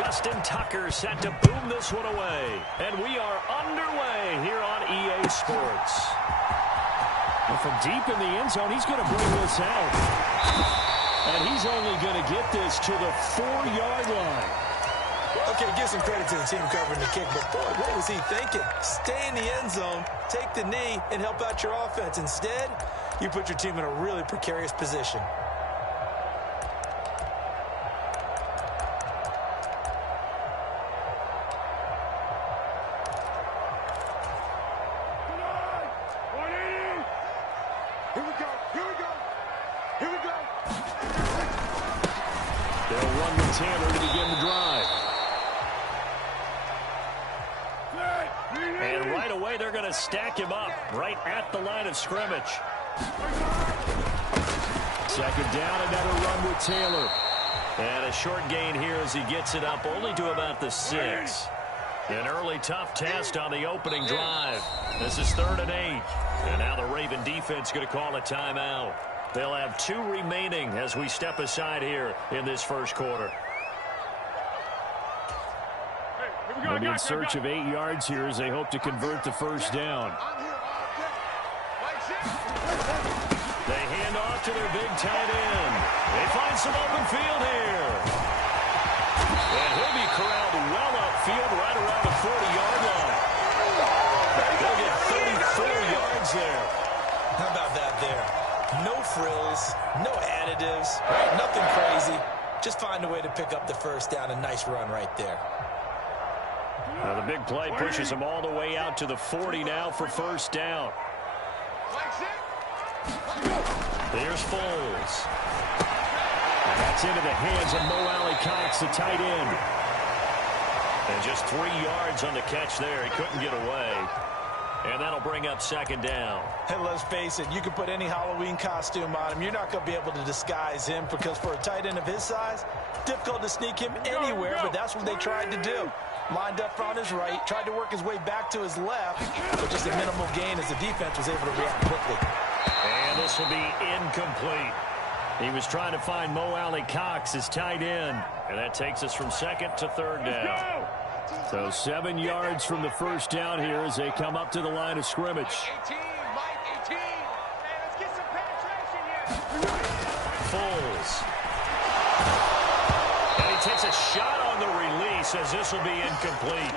Justin Tucker set to boom this one away. And we are underway here on EA Sports. And from deep in the end zone, he's going to bring this out. And he's only going to get this to the 4-yard line. Okay, give some credit to the team covering the kick, but boy, what was he thinking? Stay in the end zone, take the knee, and help out your offense. Instead, you put your team in a really precarious position. They'll run with Tanner to begin the drive. And right away, they're going to stack him up right at the line of scrimmage. Second down, another run with Taylor. And a short gain here as he gets it up only to about the 6. An early tough test on the opening drive. This is 3rd and 8. And now the Raven defense going to call a timeout. They'll have 2 remaining as we step aside here in this first quarter. They'll be in search of 8 yards here as they hope to convert the first down. They hand off to their big tight end. They find some open field here. And he'll be corralled well upfield right around the 40-yard line. They'll get 34 yards there. How about that there? No frills, no additives, right? Nothing crazy. Just find a way to pick up the first down. A nice run right there. Now the big play pushes him all the way out to the 40 now for first down. There's Foles. And that's into the hands of Mo Alley-Cox, the tight end. And just 3 yards on the catch there. He couldn't get away. And that'll bring up second down. Hey, let's face it, you can put any Halloween costume on him. You're not going to be able to disguise him because for a tight end of his size, difficult to sneak him anywhere, but that's what they tried to do. Lined up on his right, tried to work his way back to his left, but just a minimal gain as the defense was able to react quickly. And this will be incomplete. He was trying to find Mo Alley-Cox, his tight end, and that takes us from second to third down. So 7 yards from the first down here as they come up to the line of scrimmage. Foles. And he takes a shot on the release as this will be incomplete.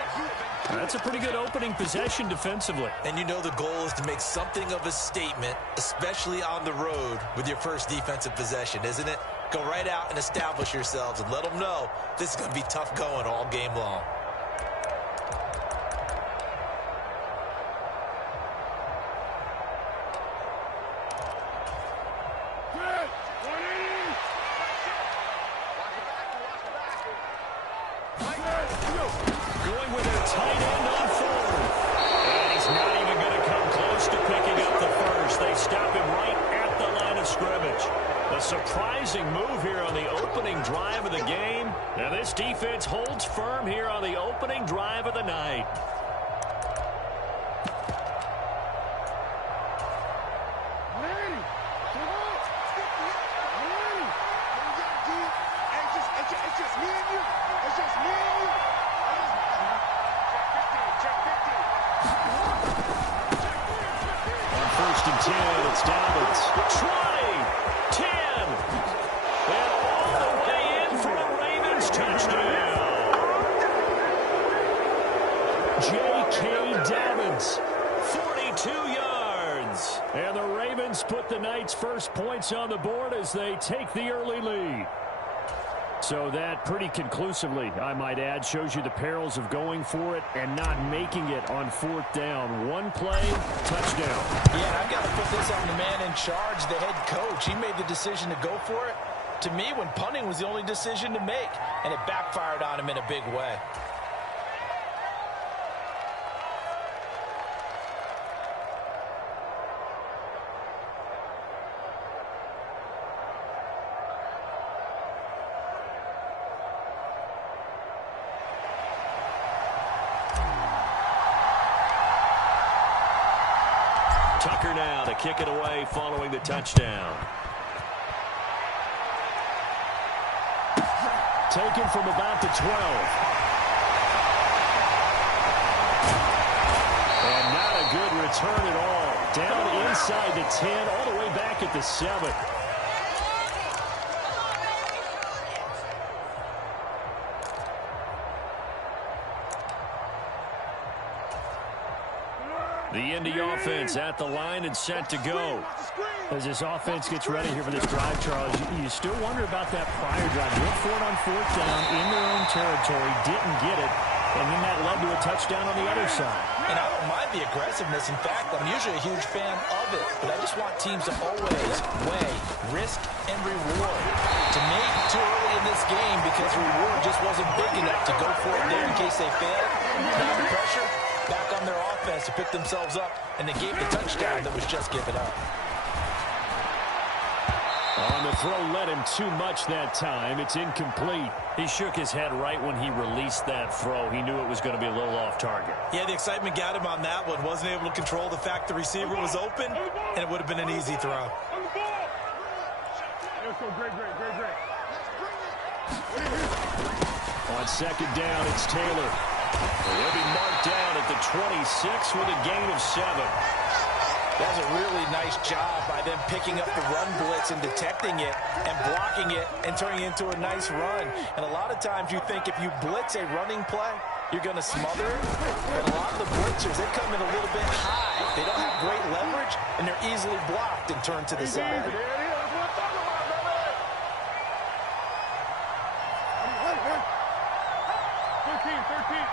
That's a pretty good opening possession defensively. And you know the goal is to make something of a statement, especially on the road with your first defensive possession, isn't it? Go right out and establish yourselves and let them know this is going to be tough going all game long. Surprising move here on the opening drive of the game. Now this defense holds firm here on the opening drive of the night. On 1st and 10, it's Dobbins. 20, 10. And all the way in for a Ravens touchdown. J.K. Dobbins, 42 yards. And the Ravens put the night's first points on the board as they take the early lead. So that pretty conclusively, I might add, shows you the perils of going for it and not making it on 4th down. One play, touchdown. Yeah, I've got to put this on the man in charge, the head coach. He made the decision to go for it. To me, when punting was the only decision to make, and it backfired on him in a big way. Tucker now to kick it away following the touchdown. taken from about the 12. And not a good return at all. Down inside the 10, all the way back at the 7. The Indy offense at the line and set to go. As this offense gets ready here for this drive, Charles, you still wonder about that prior drive. Went for it on 4th down in their own territory, didn't get it, and then that led to a touchdown on the other side. And I don't mind the aggressiveness. In fact, I'm usually a huge fan of it, but I just want teams to always weigh risk and reward. To me, too early in this game because the reward just wasn't big enough to go for it there in case they failed. Now the pressure back on their offense to pick themselves up, and they gave the touchdown that was just given up. On the throw led him too much that time. It's incomplete. He shook his head right when he released that throw. He knew it was going to be a little off target. Yeah, the excitement got him on that one. Wasn't able to control the fact the receiver was open, and it would have been an easy throw. On 2nd down, it's Taylor. He'll be marked down at the 26 with a gain of 7. That's a really nice job by them picking up the run blitz and detecting it and blocking it and turning it into a nice run. And a lot of times you think if you blitz a running play, you're going to smother it. But a lot of the blitzers, they come in a little bit high. They don't have great leverage, and they're easily blocked and turned to the side. 13.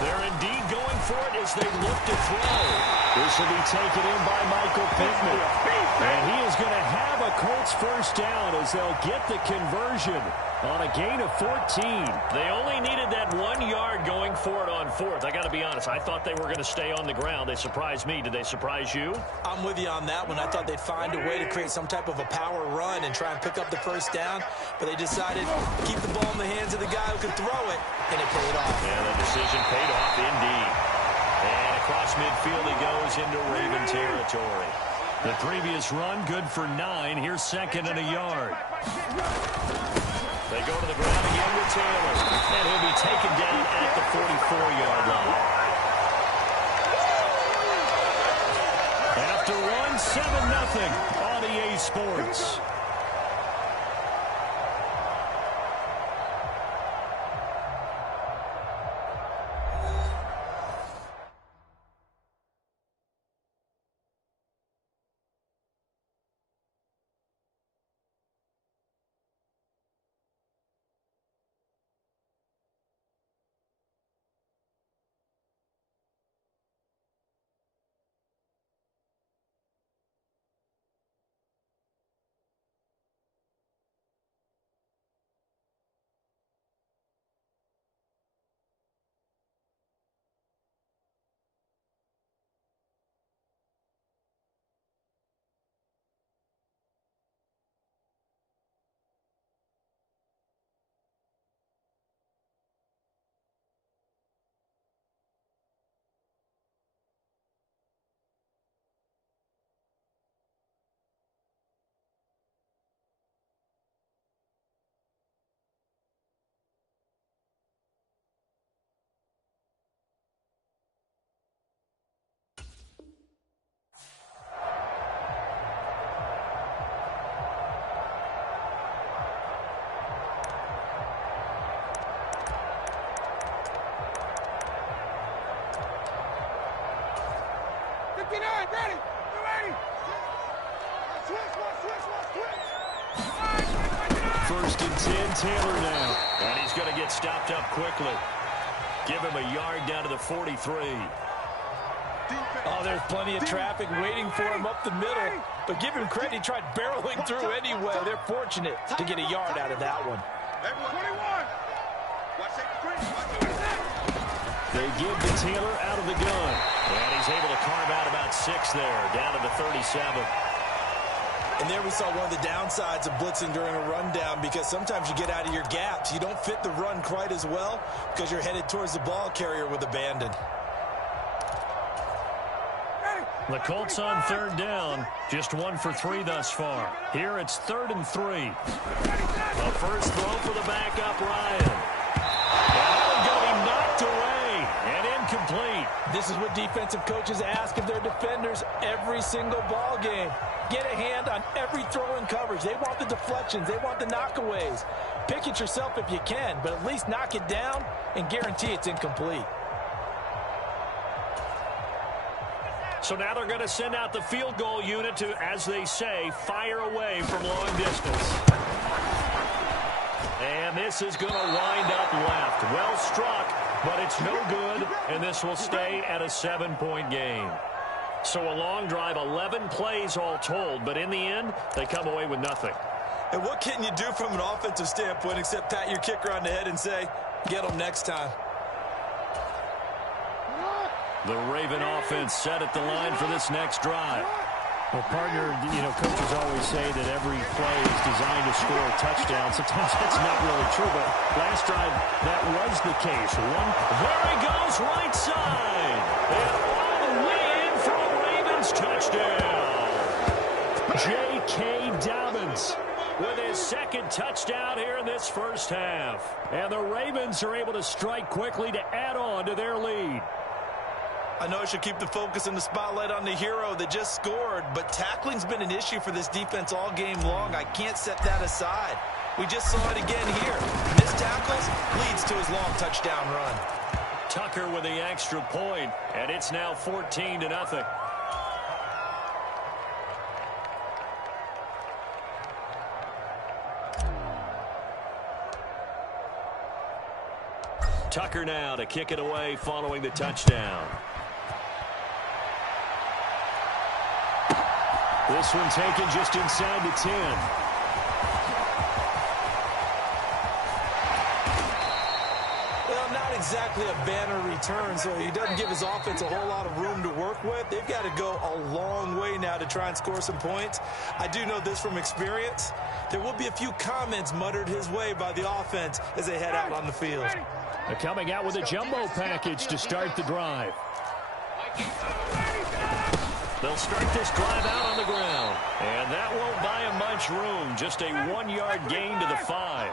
They're indeed going for it as they look to throw. This will be taken in by Michael Pittman. And he is going to have a Colts first down as they'll get the conversion on a gain of 14. They only needed that 1 yard going for it on 4th. I got to be honest, I thought they were going to stay on the ground. They surprised me. Did they surprise you? I'm with you on that one. I thought they'd find a way to create some type of a power run and try and pick up the first down, but they decided to keep the ball in the hands of the guy who could throw it, and it paid off. Yeah, the decision paid off indeed. And across midfield he goes into Raven territory. The previous run, good for 9. Here's 2nd and a yard. They go to the ground again with Taylor. And he'll be taken down at the 44-yard line. After one, 7-0 on EA Sports. Ready? First and 10, Taylor now. And he's going to get stopped up quickly. Give him a yard down to the 43. Oh, there's plenty of traffic waiting for him up the middle. But give him credit, he tried barreling through anyway. They're fortunate to get a yard out of that one. They give to Taylor out of the gun. And he's able to carve out about 6 there, down to the 37. And there we saw one of the downsides of blitzing during a rundown, because sometimes you get out of your gaps. You don't fit the run quite as well because you're headed towards the ball carrier with abandon. The Colts on third down, just 1 for 3 thus far. Here it's 3rd and 3. The first throw for the backup, Ryan. And going to be knocked away and incomplete. This is what defensive coaches ask of their defenders every single ball game. Get a hand on every throw in coverage. They want the deflections. They want the knockaways. Pick it yourself if you can, but at least knock it down and guarantee it's incomplete. So now they're going to send out the field goal unit to, as they say, fire away from long distance. And this is going to wind up left. Well struck, but it's no good, and this will stay at a 7-point game. So a long drive, 11 plays all told, but in the end, they come away with nothing. And what can you do from an offensive standpoint except pat your kicker on the head and say, get them next time? The Raven offense set at the line for this next drive. Well, partner, coaches always say that every play is designed to score a touchdown. Sometimes that's not really true, but last drive, that was the case. There he goes, right side. And all the way in for a Ravens touchdown. J.K. Dobbins with his second touchdown here in this first half. And the Ravens are able to strike quickly to add on to their lead. I know I should keep the focus and the spotlight on the hero that just scored, but tackling's been an issue for this defense all game long. I can't set that aside. We just saw it again here. Missed tackles leads to his long touchdown run. Tucker with the extra point, and it's now 14-0. Tucker now to kick it away following the touchdown. This one taken just inside the 10. Well, not exactly a banner return, so he doesn't give his offense a whole lot of room to work with. They've got to go a long way now to try and score some points. I do know this from experience. There will be a few comments muttered his way by the offense as they head out on the field. They're coming out with a jumbo package to start the drive. They'll start this drive out on the ground. And that won't buy him much room. Just a 1-yard gain to the 5.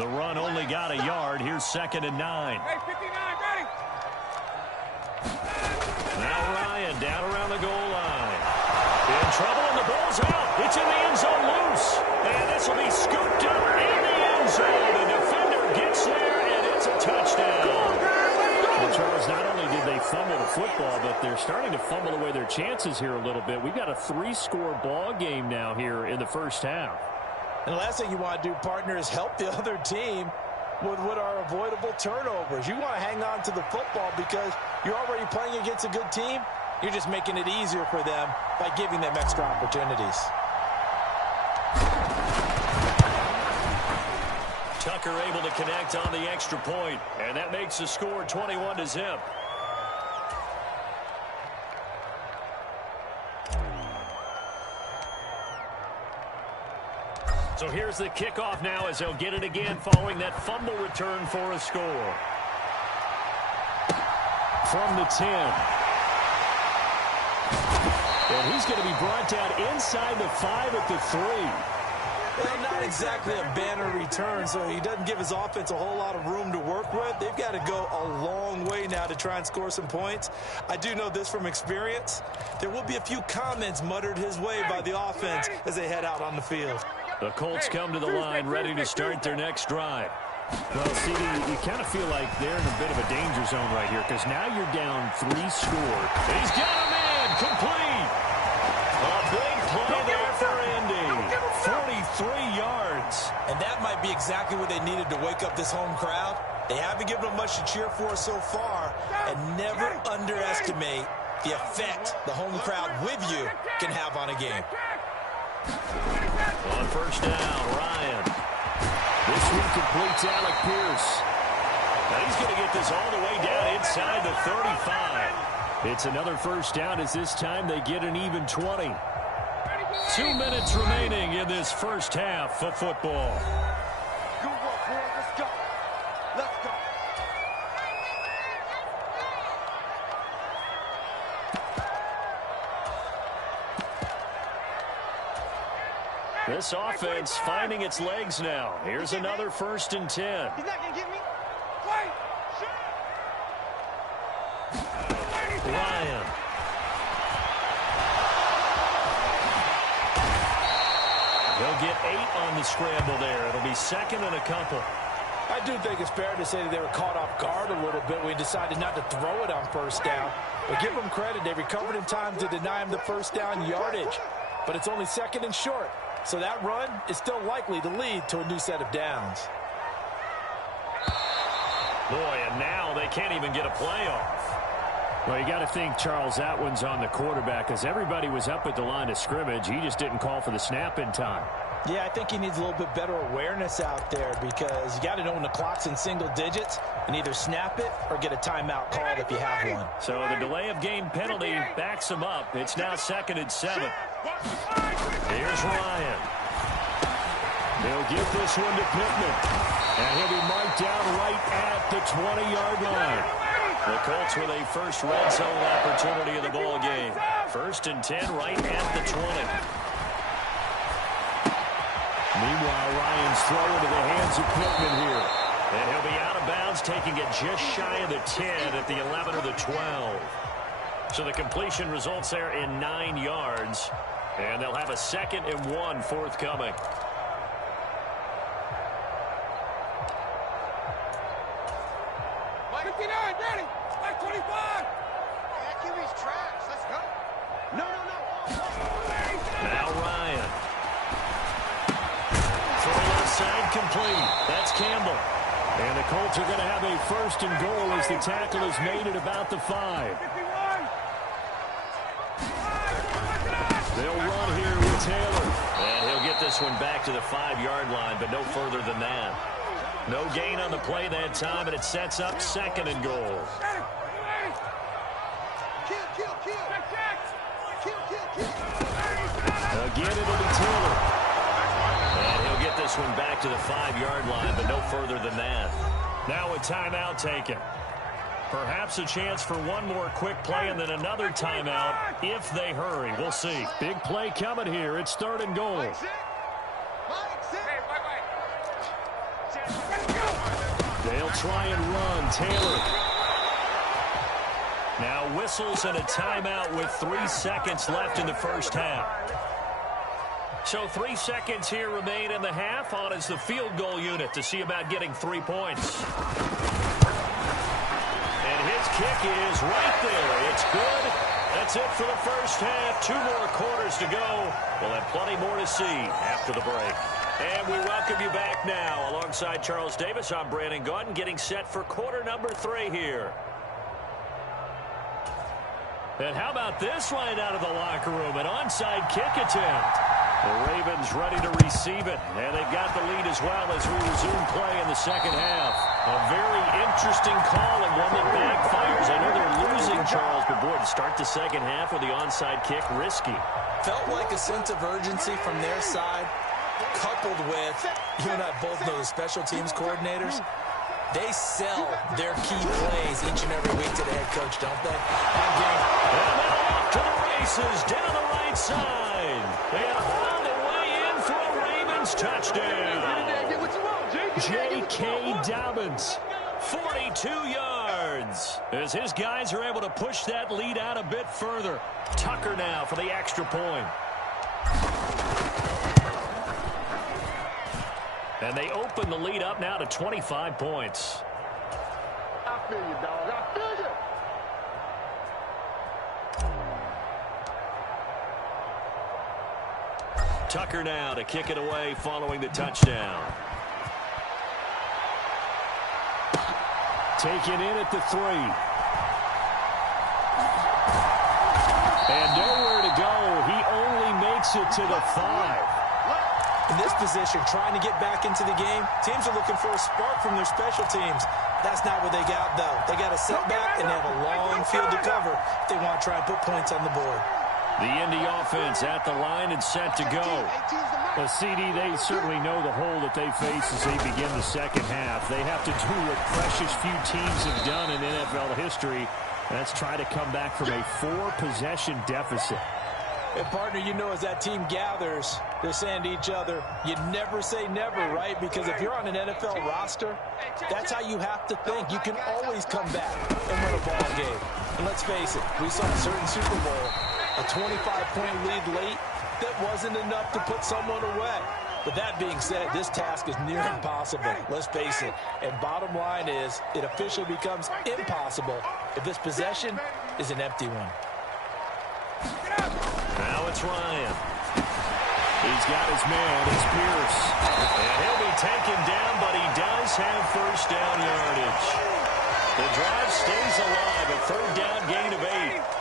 The run only got a yard. Here's 2nd and 9. Now Ryan down around the goal line. In trouble, and the ball's out. It's in the end zone loose. And this will be scooped up in the end zone. The defender gets there, and it's a touchdown. Well, Charles, not only did they fumble the football, but they're starting to fumble away their chances here a little bit. We've got a 3-score ball game now here in the first half. And the last thing you want to do, partner, is help the other team with what are avoidable turnovers. You want to hang on to the football because you're already playing against a good team. You're just making it easier for them by giving them extra opportunities. Tucker able to connect on the extra point, and that makes the score 21-0. So here's the kickoff now as they'll get it again following that fumble return for a score. From the 10. And he's going to be brought down inside the 5 at the 3. Well, not exactly a banner return, so he doesn't give his offense a whole lot of room to work with. They've got to go a long way now to try and score some points. I do know this from experience. There will be a few comments muttered his way by the offense as they head out on the field. The Colts come to the line ready to start their next drive. Well, CD, you kind of feel like they're in a bit of a danger zone right here because now you're down 3 score. He's got a man complete. A big play there for Indy. 43 yards. And that might be exactly what they needed to wake up this home crowd. They haven't given them much to cheer for so far, and never underestimate the effect the home crowd with you can have on a game. On first down, Ryan. This one completes Alec Pierce. Now he's going to get this all the way down inside the 35. It's another first down as this time they get an even 20. 2 minutes remaining in this first half of football. Good work, boys. Let's go. Let's go. This offense finding its legs now. Here's another 1st and 10. He's not going to get me. Ryan. He'll get 8 on the scramble there. It'll be 2nd and a couple. I do think it's fair to say that they were caught off guard a little bit when we decided not to throw it on 1st down. But give them credit. They recovered in time to deny him the 1st down yardage. But it's only 2nd and short. So that run is still likely to lead to a new set of downs. Boy, and now they can't even get a play off. Well, you got to think, Charles, that one's on the quarterback, as everybody was up at the line of scrimmage. He just didn't call for the snap in time. Yeah, I think he needs a little bit better awareness out there, because you got to know when the clock's in single digits and either snap it or get a timeout called if you have one. So the delay of game penalty backs him up. It's now 2nd and 7. Here's Ryan. They'll get this one to Pittman. And he'll be marked down right at the 20-yard line. The Colts with a first red zone opportunity of the ball game. 1st and 10 right at the 20. Meanwhile, Ryan's throw into the hands of Pittman here. And he'll be out of bounds, taking it just shy of the 10 at the 11 or the 12. So the completion results there in 9 yards. And they'll have a 2nd and 1 forthcoming. Now Ryan. Throw left side complete. That's Campbell. And the Colts are going to have a 1st and goal as the tackle is made at about the 5. They'll run here with Taylor. And he'll get this one back to the 5-yard line, but no further than that. No gain on the play that time, and it sets up 2nd and goal. Again, it'll be Taylor. And he'll get this one back to the 5-yard line, but no further than that. Now a timeout taken. Perhaps a chance for one more quick play and then another timeout if they hurry. We'll see. Big play coming here. It's 3rd and goal. They'll try and run. Taylor. Now whistles and a timeout with 3 seconds left in the first half. So 3 seconds here remain in the half. On is the field goal unit to see about getting 3 points. And his kick is right there. It's good. That's it for the first half. 2 more quarters to go. We'll have plenty more to see after the break. And we welcome you back now. Alongside Charles Davis, I'm Brandon Gaudin, getting set for quarter number 3 here. And how about this right out of the locker room? An onside kick attempt. The Ravens ready to receive it. And they've got the lead as well as we resume play in the second half. A very interesting call and one that backfires. I know they're losing, Charles, but boy, to start the second half with the onside kick, risky. Felt like a sense of urgency from their side, coupled with, you and I both know the special teams coordinators. They sell their key plays each and every week to the head coach, don't they? And then off to the races down the right side. And all the way in for a Ravens touchdown. J.K. Dobbins, 42 yards. As his guys are able to push that lead out a bit further. Tucker now for the extra point. And they open the lead up now to 25 points. I feel you, dog. I feel you. Tucker now to kick it away following the touchdown. Taken in at the 3. And nowhere to go. He only makes it to the 5. In this position, trying to get back into the game, teams are looking for a spark from their special teams. That's not what they got, though. They got a setback, and they have a long field to cover if they want to try and put points on the board. The Indy offense at the line and set to go. Well, CD, they certainly know the hole that they face as they begin the second half. They have to do what precious few teams have done in NFL history. That's try to come back from a 4-possession deficit. And, partner, you know, as that team gathers, they're saying to each other, you never say never, right? Because if you're on an NFL roster, that's how you have to think. You can always come back and win a ball game. And let's face it, we saw a certain Super Bowl, a 25-point lead late that wasn't enough to put someone away. But that being said, this task is near impossible. Let's face it. And bottom line is, it officially becomes impossible if this possession is an empty one. Now it's Ryan. He's got his man. It's Pierce. And he'll be taken down, but he does have first down yardage. The drive stays alive. A third down gain of 8.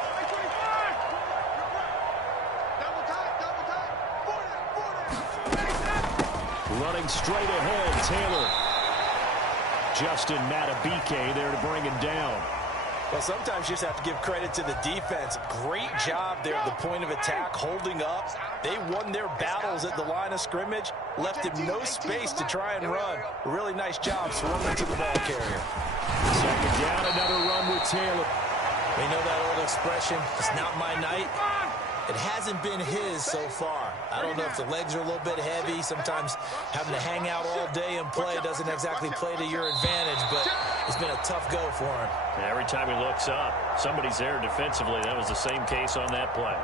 Running straight ahead, Taylor. Justin Matabike there to bring him down. Well, sometimes you just have to give credit to the defense. Great job there at the point of attack, holding up. They won their battles at the line of scrimmage, left him no space to try and run. A really nice job swarming to the ball carrier. Second down, another run with Taylor. We know that old expression, it's not my night. It hasn't been his so far. I don't know if the legs are a little bit heavy. Sometimes having to hang out all day and play doesn't exactly play to your advantage, but it's been a tough go for him. Every time he looks up, somebody's there defensively. That was the same case on that play.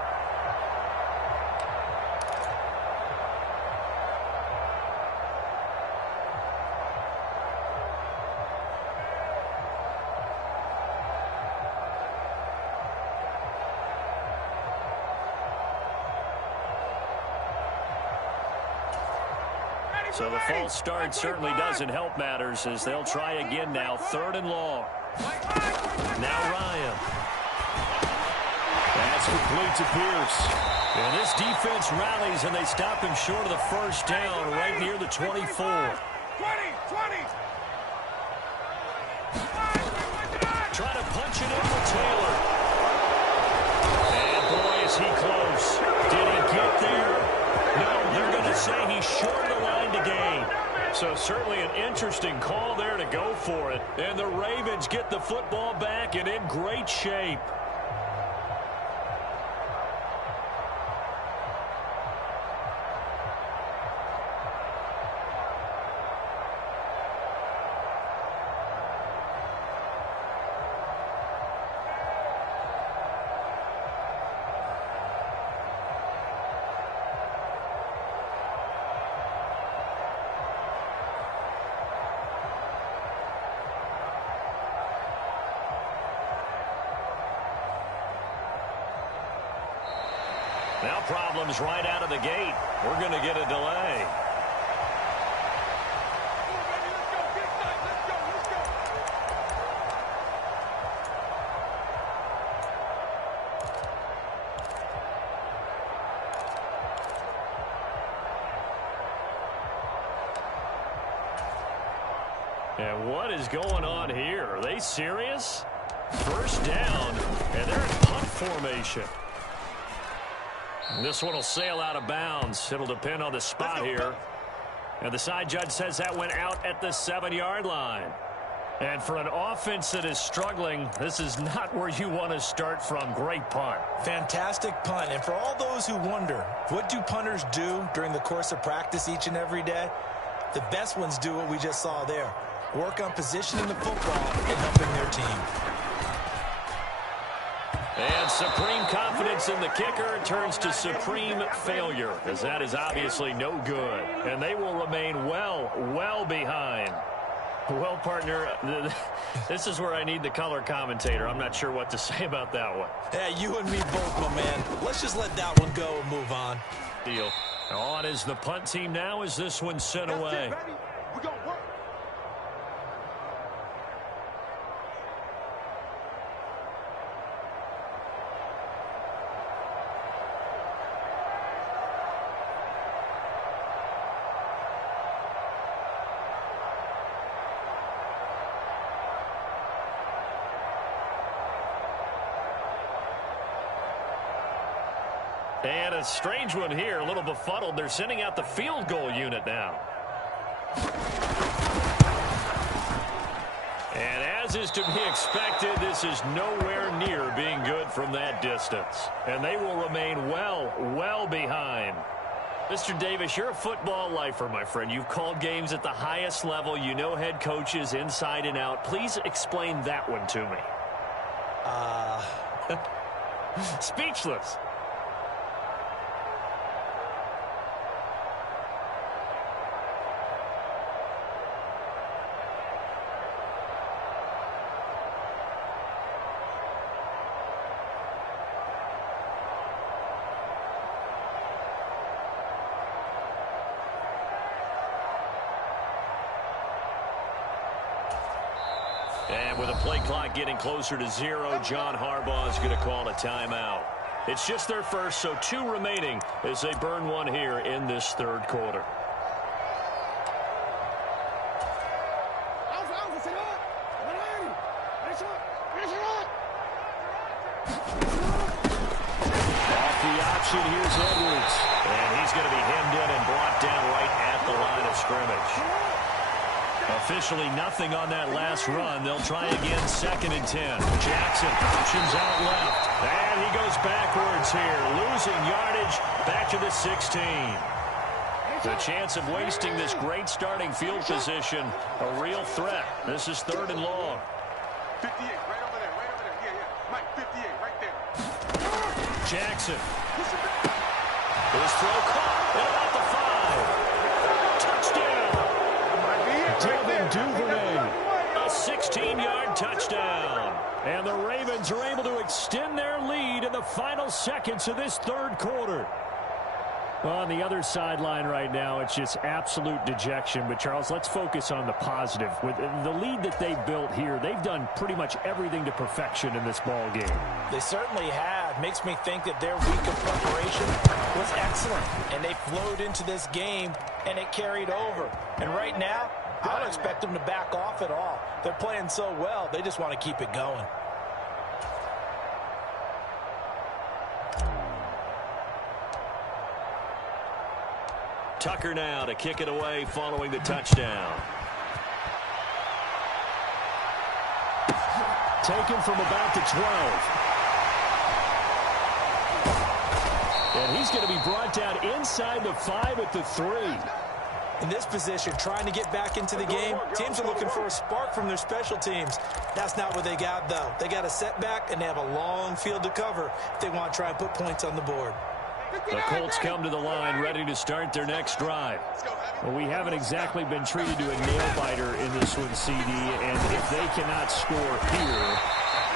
So the false start certainly doesn't help matters as they'll try again now. 3rd and long. Now Ryan. That's complete to Pierce. And this defense rallies and they stop him short of the first down right near the 24. 20. Trying to punch it in for Taylor. And boy, is he close. Did he get there? No, they're going to say he's short of the line to gain. So certainly an interesting call there to go for it. And the Ravens get the football back and in great shape. Now problems right out of the gate. We're going to get a delay. And what is going on here? Are they serious? First down, and they're in punt formation. This one will sail out of bounds. It'll depend on the spot here. And the side judge says that went out at the 7-yard line. And for an offense that is struggling, this is not where you want to start from. Great punt. Fantastic punt. And for all those who wonder, what do punters do during the course of practice each and every day? The best ones do what we just saw there. Work on positioning the football and helping their team. And supreme confidence in the kicker turns to supreme failure, as that is obviously no good. And they will remain well behind. Well, partner, this is where I need the color commentator. I'm not sure what to say about that one. Yeah, you and me both, my man. Let's just let that one go and move on. Deal. On is the punt team now as this one's sent away. We're going to work. And a strange one here, a little befuddled. They're sending out the field goal unit now. And as is to be expected, this is nowhere near being good from that distance. And they will remain well behind. Mr. Davis, you're a football lifer, my friend. You've called games at the highest level. You know head coaches inside and out. Please explain that one to me. Speechless. And with a play clock getting closer to 0, John Harbaugh is going to call a timeout. It's just their first, so 2 remaining as they burn one here in this third quarter. Off the option, here's Edwards. And he's going to be hemmed in and brought down right at the line of scrimmage. Officially nothing on that last run. They'll try again, 2nd and 10. Jackson options out left. And he goes backwards here, losing yardage back to the 16. The chance of wasting this great starting field position, a real threat. This is 3rd and long. 58, right over there, right over there. Yeah. Mike, 58, right there. Jackson. His throw caught at about the 5. Touchdown. Devin Duvernay, a 16-yard touchdown. And the Ravens are able to extend their lead in the final seconds of this third quarter. Well, on the other sideline right now, it's just absolute dejection. But, Charles, let's focus on the positive. With the lead that they built here, they've done pretty much everything to perfection in this ball game. They certainly have. Makes me think that their week of preparation was excellent. And they flowed into this game, and it carried over. And right now, I don't expect them to back off at all. They're playing so well, they just want to keep it going. Tucker now to kick it away following the touchdown. Taken from about the 12. And he's going to be brought down inside the 5 at the 3. In this position, trying to get back into the game, teams are looking for a spark from their special teams. That's not what they got, though. They got a setback, and they have a long field to cover if they want to try and put points on the board. The Colts come to the line ready to start their next drive. Well, we haven't exactly been treated to a nail-biter in this one, CD, and if they cannot score here,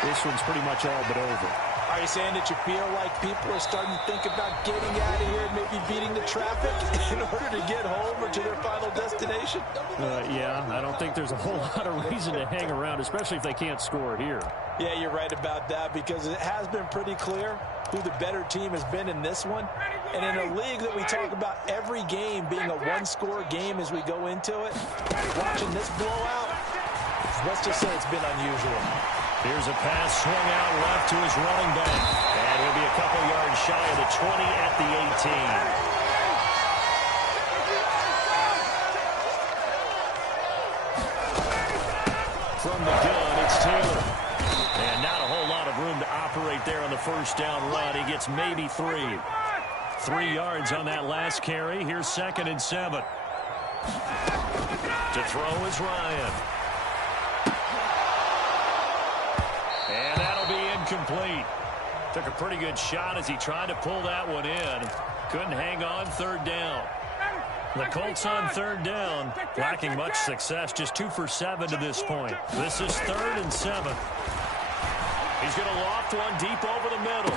this one's pretty much all but over. Are you saying that you feel like people are starting to think about getting out of here and maybe beating the traffic in order to get home or to their final destination? Yeah, I don't think there's a whole lot of reason to hang around, especially if they can't score here. Yeah, you're right about that, because it has been pretty clear who the better team has been in this one. And in a league that we talk about every game being a one-score game as we go into it, watching this blowout, let's just say it's been unusual. Here's a pass swung out left to his running back. And he'll be a couple yards shy of the 20 at the 18. From the gun, it's Taylor. And not a whole lot of room to operate there on the first down run. He gets maybe 3. 3 yards on that last carry. Here's 2nd and 7. To throw is Ryan. And that'll be incomplete. Took a pretty good shot as he tried to pull that one in. Couldn't hang on, 3rd down. The Colts on 3rd down, lacking much success, just 2 for 7 to this point. This is 3rd and 7. He's going to loft one deep over the middle.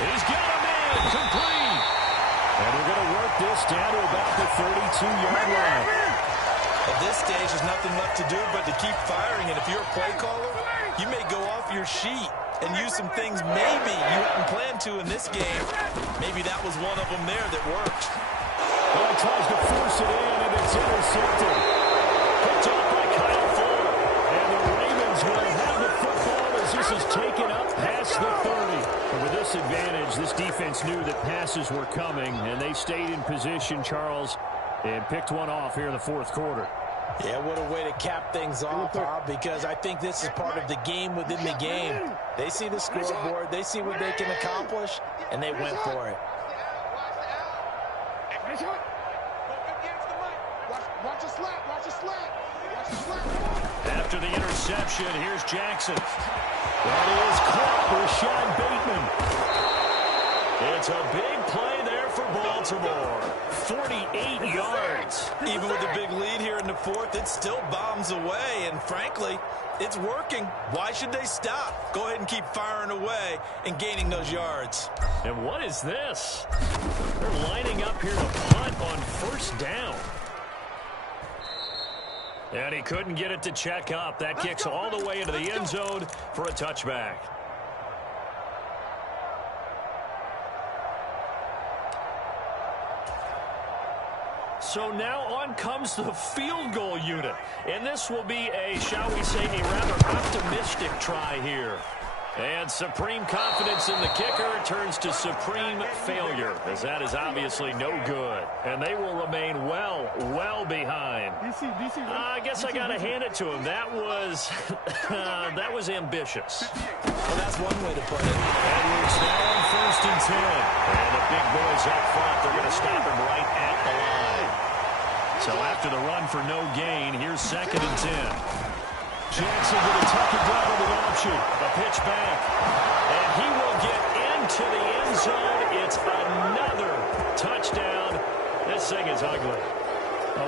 He's got him in, complete. And they're going to work this down to about the 32-yard line. At this stage, there's nothing left to do but to keep firing. And if you're a play caller, you may go off your sheet and use some things maybe you hadn't planned to in this game. Maybe that was one of them there that worked. Well, he tries to force it in, and it's intercepted. Picked off by Kyle Fuller. And the Ravens will have the football as this is taken up past the 30. And with this advantage, this defense knew that passes were coming, and they stayed in position, Charles, and picked one off here in the 4th quarter. Yeah, what a way to cap things off, Bob, because I think this is part of the game within the game. They see the scoreboard, they see what they can accomplish, and they went for it. After the interception, here's Jackson. That is caught. Rashad Bateman. It's a big play there for Baltimore. 48 yards. Even with the big lead here in the fourth, it still bombs away, and frankly, it's working. Why should they stop? Go ahead and keep firing away and gaining those yards. And what is this? They're lining up here to punt on first down. And he couldn't get it to check up. That kicks all the way into the end zone for a touchback. So now on comes the field goal unit. And this will be a, shall we say, a rather optimistic try here. And supreme confidence in the kicker turns to supreme failure, as that is obviously no good. And they will remain well behind. I guess I got to hand it to him. That was that was ambitious. Well, that's one way to put it. Edwards now on 1st and 10. And the big boys up front, they're going to stop him right at the line. So after the run for no gain, here's 2nd and 10. Jackson going to tuck it down with an option. A pitch back. And he will get into the end zone. It's another touchdown. This thing is ugly.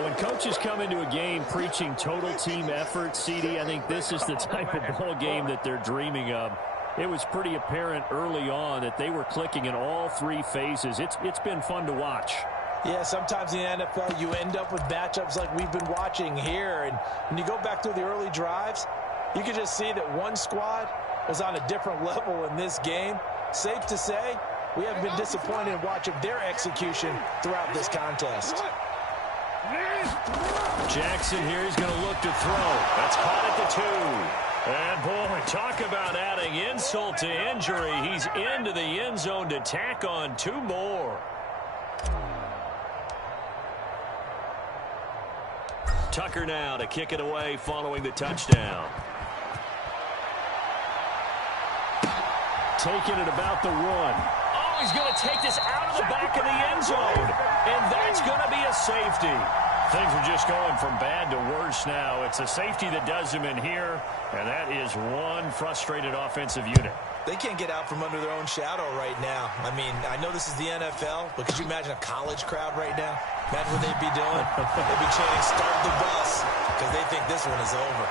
When coaches come into a game preaching total team effort, CD, I think this is the type of ball game that they're dreaming of. It was pretty apparent early on that they were clicking in all three phases. It's been fun to watch. Yeah, sometimes in the NFL you end up with matchups like we've been watching here. And when you go back through the early drives, you can just see that one squad was on a different level in this game. Safe to say, we haven't been disappointed in watching their execution throughout this contest. Jackson here, he's going to look to throw. That's caught at the 2. And boy, talk about adding insult to injury. He's into the end zone to tack on 2 more. Tucker now to kick it away following the touchdown. Taking it about the 1. Oh, he's going to take this out of the back of the end zone. And that's going to be a safety. Things are just going from bad to worse now. It's a safety that does him in here, and that is one frustrated offensive unit. They can't get out from under their own shadow right now. I mean, I know this is the NFL, but could you imagine a college crowd right now? Imagine what they'd be doing. They'd be chanting, "Start the bus," because they think this one is over.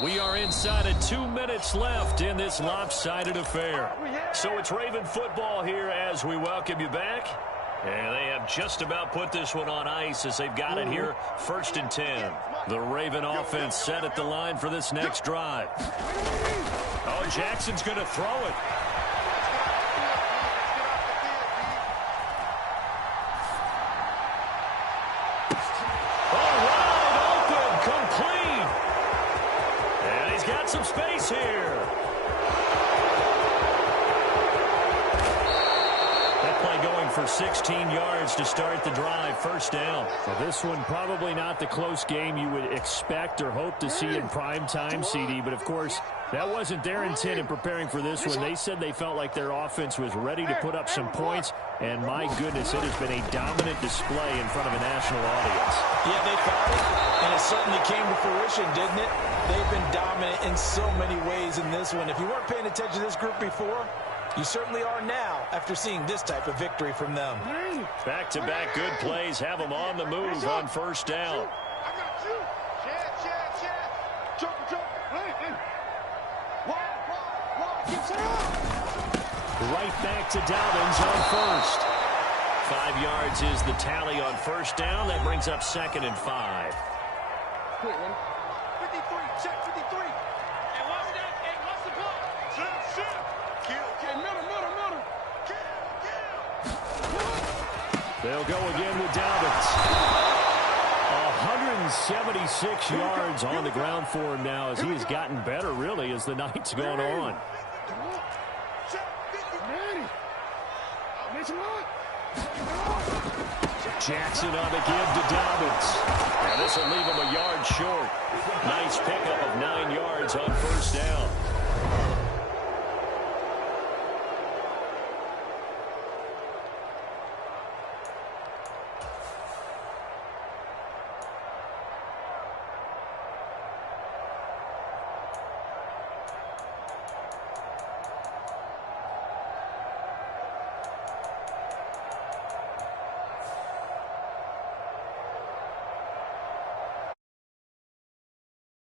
We are inside of 2 minutes left in this lopsided affair. So it's Raven football here as we welcome you back. And they have just about put this one on ice as they've got it here, 1st and 10. The Raven offense set at the line for this next drive. Oh, Jackson's going to throw it. Some space here. That play going for 16 yards to start the drive. 1st down. Well, this one probably not the close game you would expect or hope to see in prime time, CD. But, of course, that wasn't their intent in preparing for this one. They said they felt like their offense was ready to put up some points. And, my goodness, it has been a dominant display in front of a national audience. Yeah, they thought it, and it certainly came to fruition, didn't it? They've been dominant in so many ways in this one. If you weren't paying attention to this group before, you certainly are now after seeing this type of victory from them. Back-to-back good plays have them on the move on 1st down. I got you. Jump. Walk. Keep it up. Right back to Dobbins on first. 5 yards is the tally on first down. That brings up 2nd and 5. 53, check 53. Hey, watch that. Hey, watch the ball. Shit. Kill. Middle. Kill. They'll go again with Dobbins. 176 yards on the ground for him now as he has gotten better, really, as the night's gone on. Jackson on the give to Dobbins. And this will leave him a yard short. Nice pickup of 9 yards on first down.